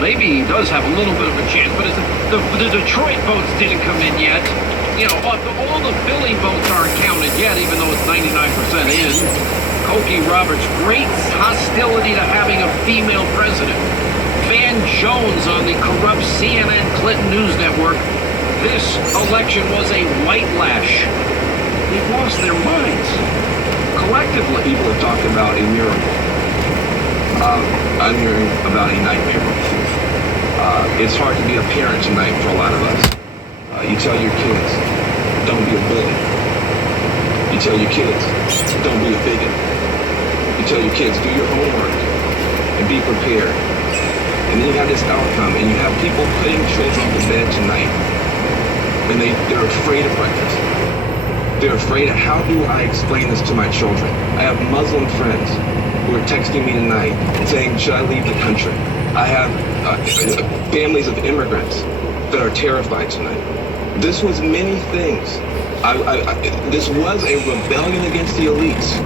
maybe he does have a little bit of a chance, but the Detroit votes didn't come in yet. You know, all the Philly votes aren't counted yet, even though it's 99% in. Cokie Roberts, great hostility to having a female president. Van Jones on the corrupt CNN Clinton News Network. This election was a white lash. They've lost their minds. Collectively. People have talked about a miracle. I'm hearing about a nightmare. It's hard to be a parent tonight for a lot of us. You tell your kids, don't be a bully. You tell your kids, don't be a bigot. You tell your kids, do your homework and be prepared. And then you have this outcome, and you have people putting children to bed tonight, and they're afraid of breakfast. They're afraid of, how do I explain this to my children? I have Muslim friends who are texting me tonight saying, should I leave the country? I have families of immigrants that are terrified tonight. This was many things. This was a rebellion against the elites.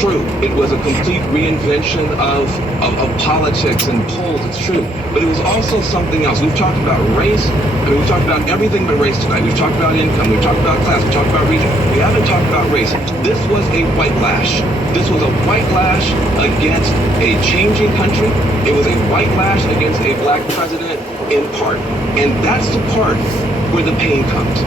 True, it was a complete reinvention of politics and polls, it's true. But it was also something else. We've talked about race, we've talked about everything but race tonight. We've talked about income, we've talked about class, we've talked about region. We haven't talked about race. This was a white lash. This was a white lash against a changing country. It was a white lash against a black president in part. And that's the part where the pain comes.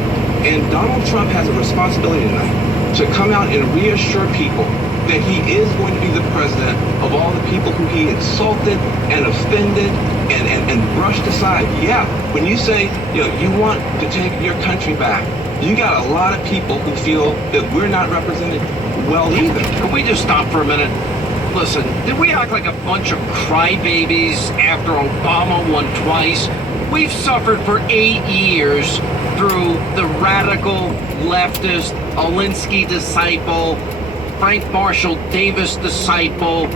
And Donald Trump has a responsibility tonight to come out and reassure people that he is going to be the president of all the people who he insulted and offended and brushed aside. Yeah, when you say, you want to take your country back, you got a lot of people who feel that we're not represented well either. Can we just stop for a minute? Listen, did we act like a bunch of crybabies after Obama won twice? We've suffered for 8 years through the radical leftist Alinsky disciple, Frank Marshall Davis disciple,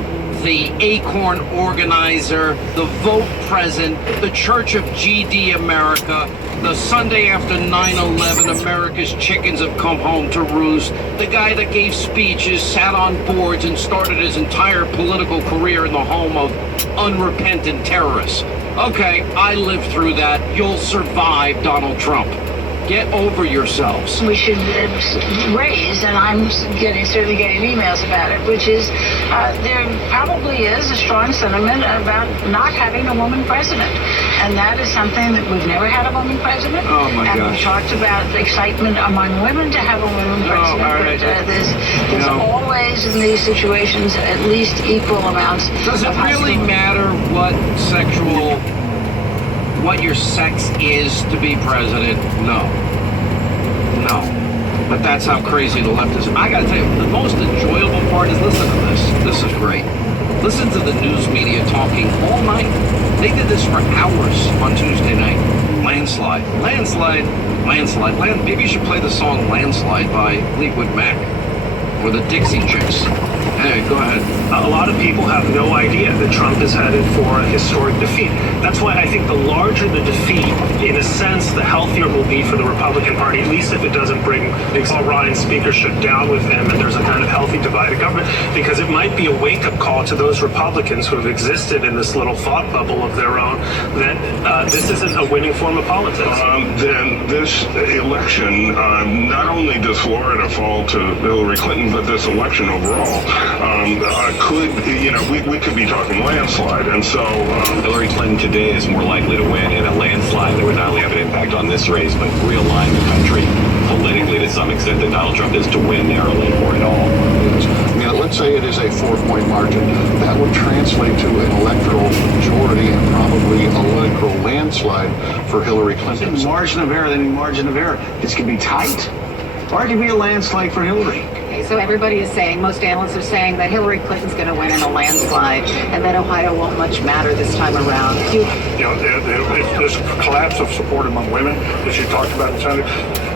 the Acorn organizer, the Vote Present, the Church of GD America, the Sunday after 9/11, America's chickens have come home to roost, the guy that gave speeches, sat on boards, and started his entire political career in the home of unrepentant terrorists. Okay, I lived through that. You'll survive, Donald Trump. Get over yourselves. We should raise, and I'm certainly getting emails about it, which is there probably is a strong sentiment about not having a woman president. And that is something that we've never had a woman president. Oh, my and gosh. We've talked about the excitement among women to have a woman president. All right. But there's always in these situations at least equal amounts. Does it really matter what your sex is to be president? No. But that's how crazy the left is. I gotta tell you, the most enjoyable part is listen to this. This is great. Listen to the news media talking all night. They did this for hours on Tuesday night. Landslide. Maybe you should play the song Landslide by Fleetwood Mac or the Dixie Chicks. Anyway, go ahead. A lot of people have no idea that Trump is headed for a historic defeat. That's why I think the larger the defeat, in a sense, the healthier it will be for the Republican Party, at least if it doesn't bring Ryan's speakership down with him and there's a kind of healthy divided government, because it might be a wake-up call to those Republicans who have existed in this little thought bubble of their own that this isn't a winning form of politics. Then this election, not only does Florida fall to Hillary Clinton, but this election overall we could be talking landslide. And so Hillary Clinton today is more likely to win in a landslide that would not only have an impact on this race, but realign the country politically to some extent that Donald Trump is to win narrowly or at all. Let's say it is a 4-point margin. That would translate to an electoral majority and probably a electoral landslide for Hillary Clinton. Margin of error. This could be tight, or it could be a landslide for Hillary. So everybody is saying, most analysts are saying that Hillary Clinton's going to win in a landslide and that Ohio won't much matter this time around. This collapse of support among women that you talked about in Sunday,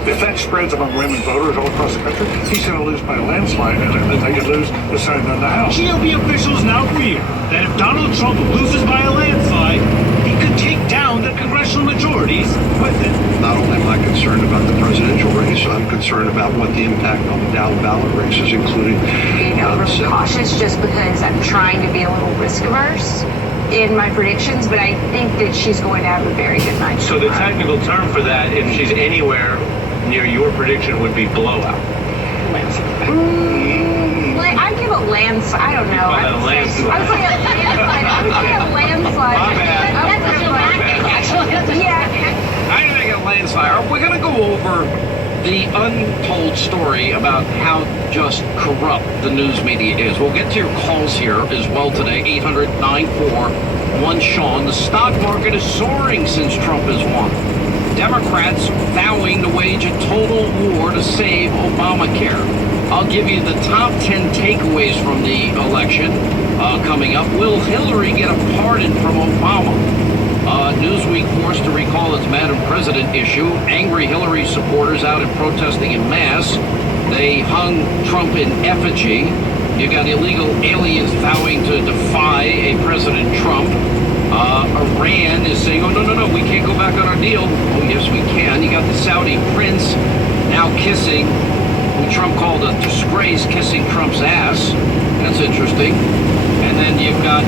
if that spreads among women voters all across the country, he's going to lose by a landslide, and they could lose the Senate and the House. GOP officials now fear that if Donald Trump loses by a landslide, he could take down the congressional majorities with it. Not only am I concerned about the presidential race, I'm concerned about what the impact on the Dow ballot races, including being overly cautious just because I'm trying to be a little risk averse. in my predictions, but I think that she's going to have a very good night. So the technical term for that, if she's anywhere near your prediction, would be blowout. I give a landslide. I don't know. call that a landslide? I would say a landslide. I would say a landslide. My bad. Yeah. I think a landslide. We're going to go over the untold story about how just corrupt the news media is. We'll get to your calls here as well today. 800-941-SEAN. The stock market is soaring since Trump has won. Democrats vowing to wage a total war to save Obamacare. I'll give you the top 10 takeaways from the election coming up. Will Hillary get a pardon from Obama? Newsweek forced to recall its Madam President issue. Angry Hillary supporters out and protesting in mass. They hung Trump in effigy. You got illegal aliens vowing to defy a President Trump. Iran is saying, oh, no, we can't go back on our deal. Oh, yes, we can. You got the Saudi prince now kissing, who Trump called a disgrace, kissing Trump's ass. That's interesting. And then you've got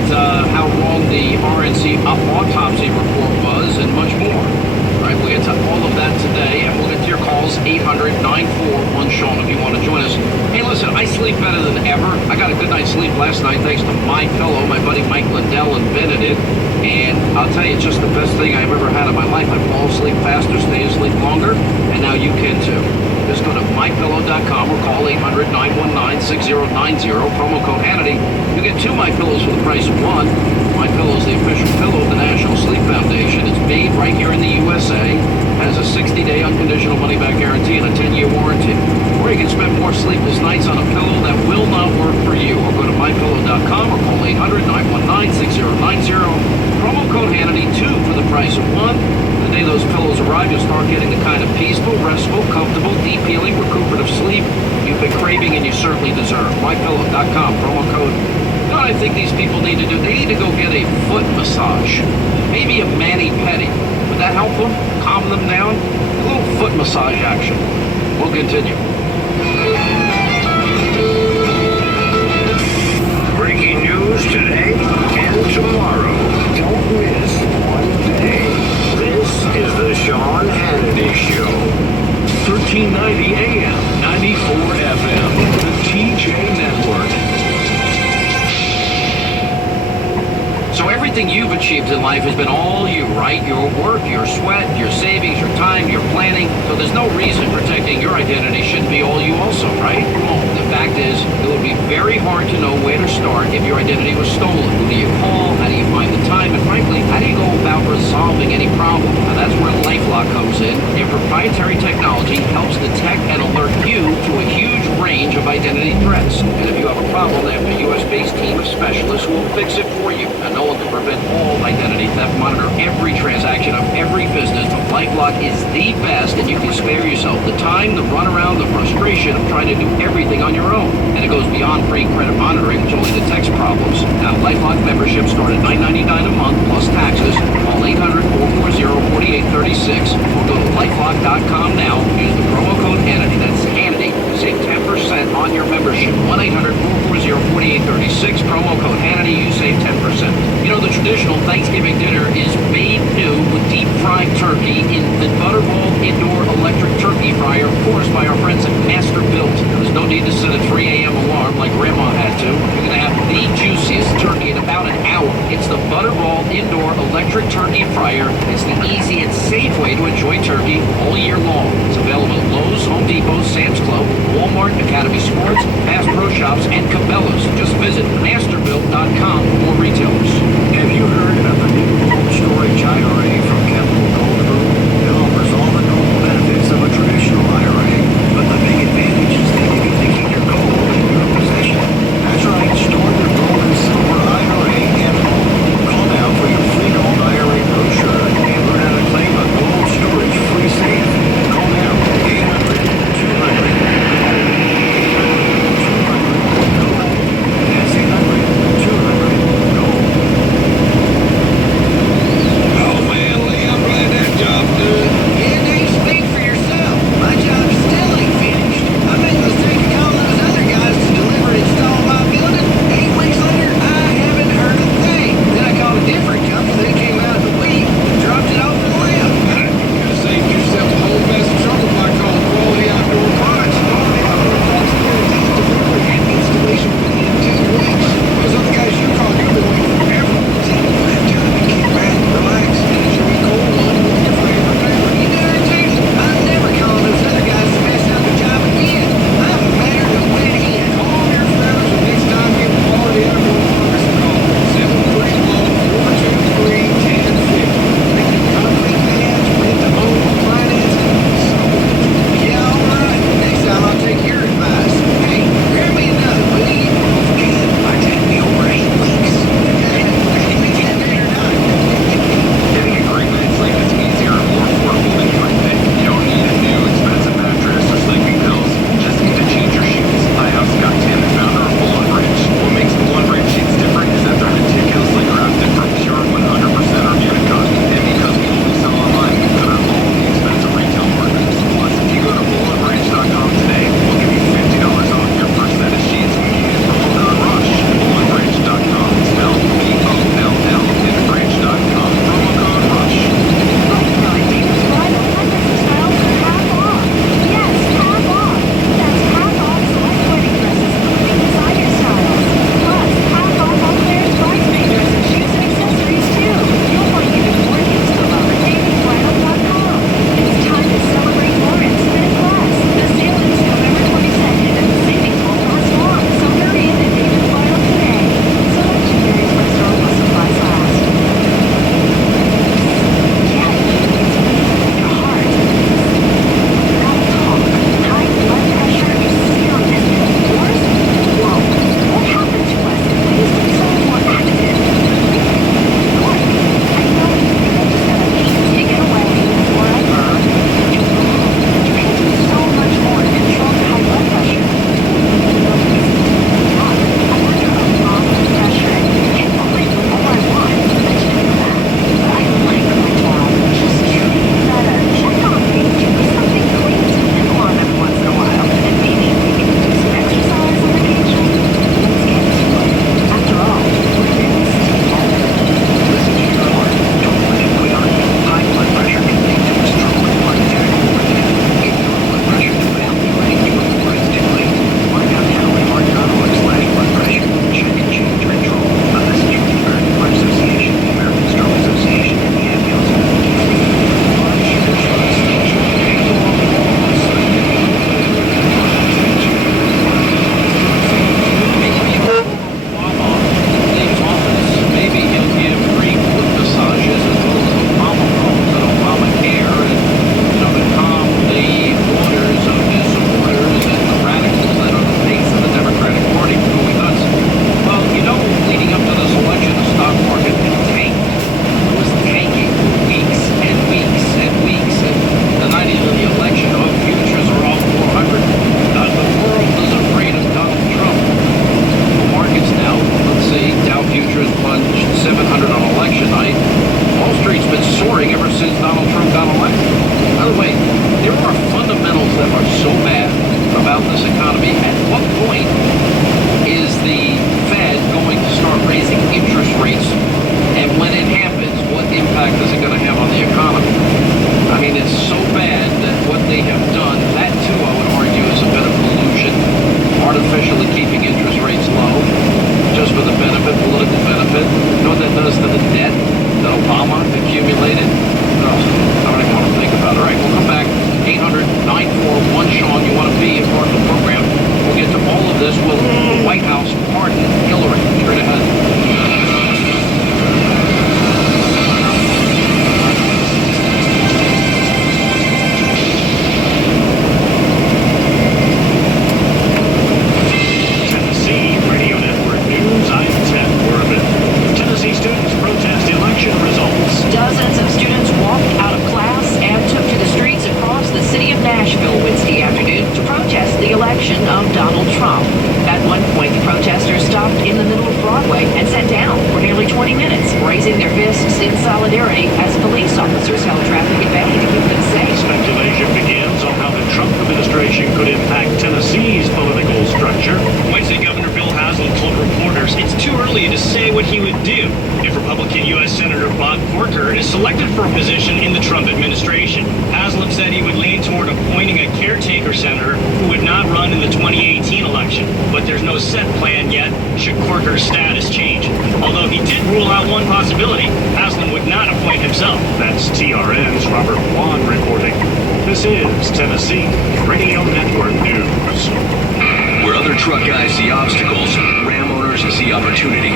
how wrong the RNC autopsy report was and much more. All right, we'll get to all of that today, and we'll get to your calls, 800-941-SEAN, if you want to join us. Hey, listen, I sleep better than ever. I got a good night's sleep last night thanks to MyPillow. My buddy Mike Lindell invented it. And I'll tell you, it's just the best thing I've ever had in my life. I fall asleep faster, stay asleep longer, and now you can too. Just go to mypillow.com or call 800-919-6090, promo code Hannity. You get 2 MyPillows for the price of 1. MyPillow is the official pillow of the National Sleep Foundation. It's made right here in the USA, has a 60-day unconditional money-back guarantee and a 10-year warranty. Or you can spend more sleepless nights on a pillow that will not work for you. Or go to mypillow.com or call 800-919-6090. Promo code Hannity, 2 for the price of 1. The day those pillows arrive, you'll start getting the kind of peaceful, restful, comfortable, deep-healing, recuperative sleep you've been craving and you certainly deserve. MyPillow.com, promo code. You know what I think these people need to do? They need to go get a foot massage. Maybe a mani-pedi. Would that help them? Calm them down? A little foot massage action. We'll continue. Breaking news today and tomorrow. Don't miss one day. This is the Sean Hannity Show. 1390 AM, 94 FM, the TJ Network. So everything you've achieved in life has been all you, right? Your work, your sweat, your savings, your time, your planning. So there's no reason protecting your identity shouldn't be all you also, right? The fact is, it would be very hard to know where to start if your identity was stolen. Who do you call? How do you find the time? And frankly, how do you go about resolving any problem? Now that's where LifeLock comes in. Their proprietary technology helps detect and alert you to a huge range of identity threats. And if you have a problem, they have a U.S.-based team of specialists who will fix it for you. And no one can prevent all identity theft, monitor every transaction of every business, but LifeLock is the best, and you can spare yourself the time, the runaround, the frustration of trying to do everything on your own. And it goes beyond free credit monitoring, which only detects problems. Now, LifeLock membership start at $9.99 a month plus taxes. Call 800-440-4836 or go to LifeLock.com now. Use the promo code Hannity. That's Hannity. Save 10% on your membership. 1-800-440-4836. Promo code Hannity. You save 10%. You know, the traditional Thanksgiving dinner is made new with deep-fried turkey in the Butterball Indoor Electric Turkey Fryer, of course, by our friends at Masterbuilt. There's no need to set a 3 a.m. alarm like Grandma had to. You're going to have the juiciest turkey in about an hour. It's the Butterball Indoor Electric Turkey Fryer. It's the easy and safe way to enjoy turkey all year long. It's available at Lowe's, Home Depot, Sam's Club, Walmart, Academy Sports, Bass Pro Shops, and Cabela's. Just visit Masterbuilt.com for more retailers. Have you heard of the new cold storage IRA from Chemical Gold Group? It offers all the normal benefits of a traditional IRA, but the big advantage is that you get to keep your gold in your possession. That's right, store your gold and silver IRA at home. Call now for your free gold IRA brochure and learn how to claim a gold storage free safe. Call now, 800-200-GOLD. That's 800-200-GOLD. night as police officers held traffic at bay to keep them safe. Speculation begins on how the Trump administration could impact Tennessee's political structure. Wednesday, Governor Bill Haslam told reporters it's too early to say what he would do if Republican U.S. Senator Bob Corker is selected for a position in the Trump administration. Haslam said he would lean toward appointing a caretaker senator who would not run in the 2018 election. But there's no set plan yet should Corker's status change. Although he did rule out one possibility, Haslam would not appoint himself. That's TRN's Robert Wan reporting. This is Tennessee Radio Network News. Where other truck guys see obstacles, Ram owners see opportunity.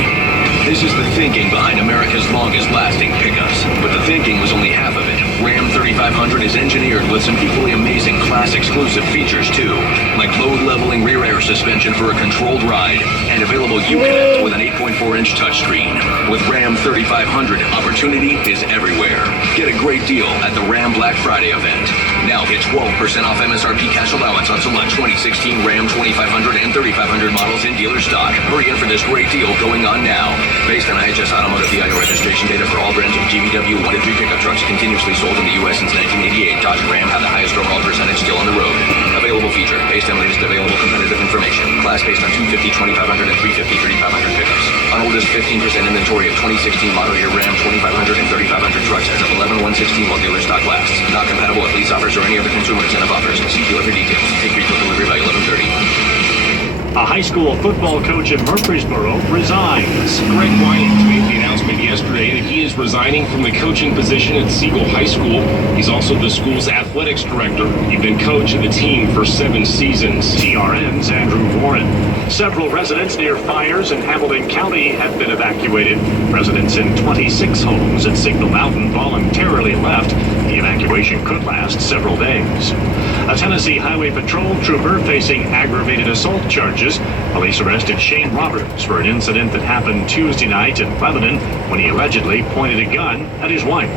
This is the thinking behind America's longest lasting pickups. But the thinking was only half of it. Ram 3500 is engineered with some equally amazing class exclusive features too, like load leveling rear air suspension for a controlled ride, and available Uconnect with an 8.4-inch touchscreen. With Ram 3500, opportunity is everywhere. Get a great deal at the Ram Black Friday event. Now get 12% off MSRP cash allowance on select 2016 Ram 2500 and 3500 models in dealer stock. Hurry in for this great deal going on now. Based on IHS Automotive VIO registration data for all brands of GVW 1 and 3 pickup trucks continuously sold in the U.S. since 1988, Dodge and Ram have the highest overall percentage still on the road. Available feature, based on latest available competitive information. Class based on 250, 2500, and 350, 3500 pickups. On oldest 15% inventory of 2016 model year Ram 2500 and 3500 trucks as of 11/1/16 while dealer stock lasts. Not compatible with lease offers or any other consumer incentive offers. See dealer for details. Take retail delivery by 11:30. A high school football coach in Murfreesboro resigns. Greg Wyant made the announcement yesterday that he is resigning from the coaching position at Siegel High School. He's also the school's athletics director. He'd been coach of the team for 7 seasons. TRN's Andrew Warren. Several residents near fires in Hamilton County have been evacuated. Residents in 26 homes at Signal Mountain voluntarily left. The evacuation could last several days. A Tennessee Highway Patrol trooper facing aggravated assault charges. Police arrested Shane Roberts for an incident that happened Tuesday night in Lebanon when he allegedly pointed a gun at his wife.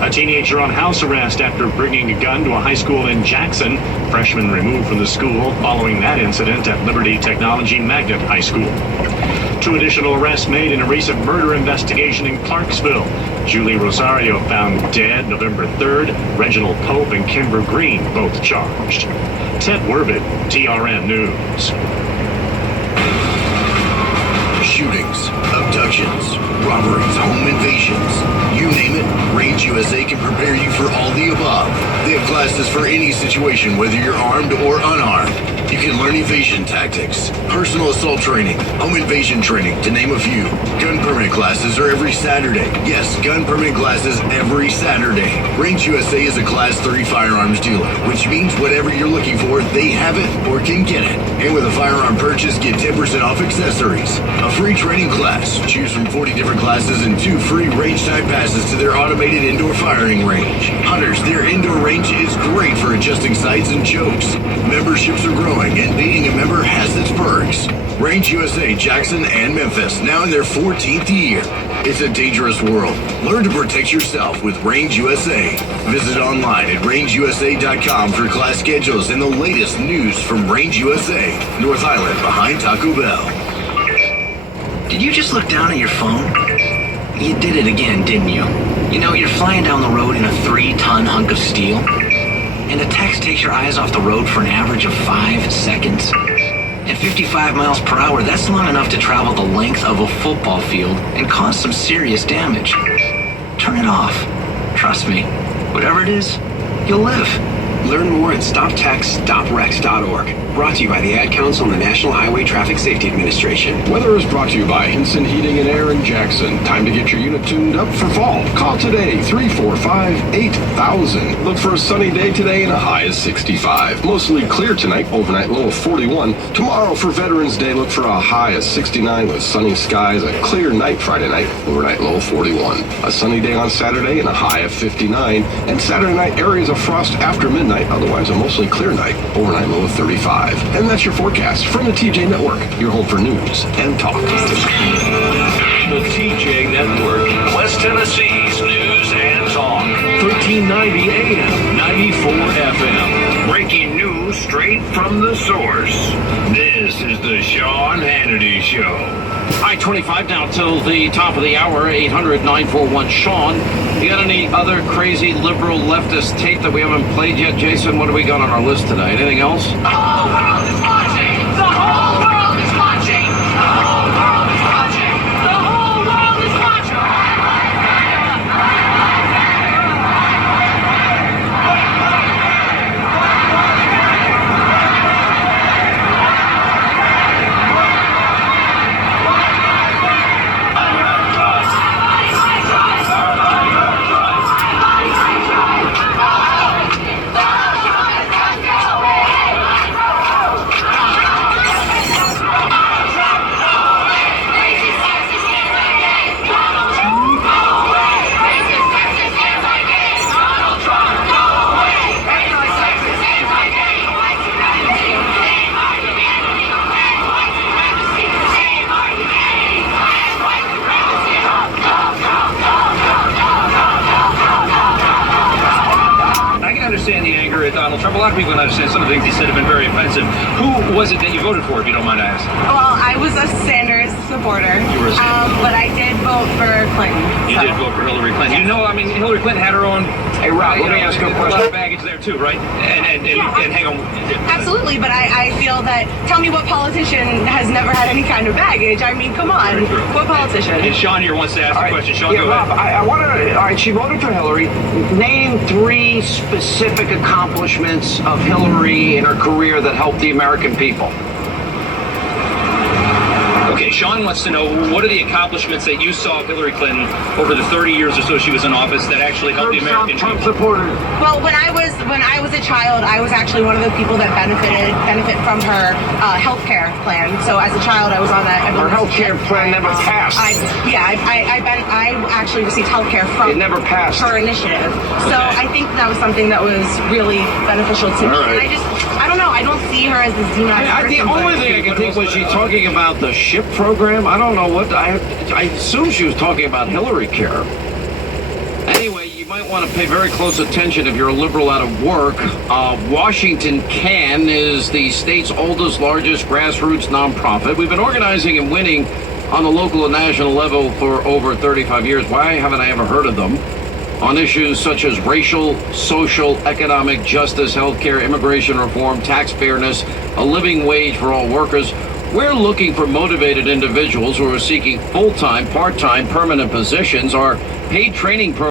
A teenager on house arrest after bringing a gun to a high school in Jackson. Freshman removed from the school following that incident at Liberty Technology Magnet High School. 2 additional arrests made in a recent murder investigation in Clarksville. Julie Rosario found dead November 3rd. Reginald Pope and Kimber Green both charged. Ted Werbit, TRN News. Shootings, abductions, robberies, home invasions. You name it, Range USA can prepare you for all the above. They have classes for any situation, whether you're armed or unarmed. You can learn evasion tactics, personal assault training, home invasion training, to name a few. Gun permit classes are every Saturday. Yes, gun permit classes every Saturday. Range USA is a Class 3 firearms dealer, which means whatever you're looking for, they have it or can get it. And with a firearm purchase, get 10% off accessories. A free training class. Choose from 40 different classes and 2 free range time passes to their automated indoor firing range. Hunters, their indoor range is great for adjusting sights and chokes. Memberships are growing, and being a member has its perks. Range USA, Jackson, and Memphis, now in their 14th year. It's a dangerous world. Learn to protect yourself with Range USA. Visit online at rangeusa.com for class schedules and the latest news from Range USA, North Island behind Taco Bell. Did you just look down at your phone? You did it again, didn't you? You know, you're flying down the road in a 3-ton hunk of steel, and a text takes your eyes off the road for an average of 5 seconds. At 55 miles per hour, that's long enough to travel the length of a football field and cause some serious damage. Turn it off. Trust me, whatever it is, you'll live. Learn more at StopTextsStopWrecks.org. Brought to you by the Ad Council and the National Highway Traffic Safety Administration. Weather is brought to you by Hinson Heating and Air in Jackson. Time to get your unit tuned up for fall. Call today, 345-8000. Look for a sunny day today and a high of 65. Mostly clear tonight, overnight low of 41. Tomorrow for Veterans Day, look for a high of 69 with sunny skies. A clear night Friday night, overnight low of 41. A sunny day on Saturday and a high of 59. And Saturday night, areas of frost after midnight. Otherwise, a mostly clear night, overnight low of 35. And that's your forecast from the TJ Network, your home for news and talk. The TJ Network, West Tennessee's news and talk. 1390 AM, 94 FM. Breaking news straight from the source. This is the Sean Hannity Show. I-25 now till the top of the hour, 800-941-SEAN. You got any other crazy liberal leftist tape that we haven't played yet, Jason? What do we got on our list tonight? Anything else? The whole world is watching! The whole world is watching! The whole world is watching! The whole world is watching! Understand the anger at Donald Trump. A lot of people can understand some of the things he said have been very offensive. Who was it that you voted for, if you don't mind asking? Well, I was a Sanders supporter, You were a Sanders. but I did vote for Clinton. You did vote for Hillary Clinton. You know, I mean, Hillary Clinton had her own. Hey, Rob, let me ask you a A lot question. of baggage there too, right? And hang on. Absolutely, but I feel that, tell me what politician has never had any kind of baggage? I mean, come on. What politician? And Sean here wants to ask a question. Sean, Yeah, go Rob, ahead. I want to. All right, she voted for Hillary. Name 3 specific accomplishments of Hillary in her career that helped the American people. Okay, Sean wants to know, what are the accomplishments that you saw of Hillary Clinton over the 30 years or so she was in office that actually helped the American people? supporter. Well, when I was a child, I was actually one of the people that benefit from her health care plan. So as a child, I was on that. Her health care plan never passed. I actually received health care from It never passed. her initiative. So I think that was something that was really beneficial to me. All right. And I don't know. I don't see her as this demonized The person, only but- thing I can think was she talking about the SHIP program. I don't know what I assume she was talking about Hillary Care. Anyway, you might want to pay very close attention if you're a liberal out of work. Washington Can is the state's oldest, largest grassroots nonprofit. We've been organizing and winning on the local and national level for over 35 years. Why haven't I ever heard of them? On issues such as racial, social, economic justice, healthcare, immigration reform, tax fairness, a living wage for all workers. We're looking for motivated individuals who are seeking full-time, part-time, permanent positions. Our paid training program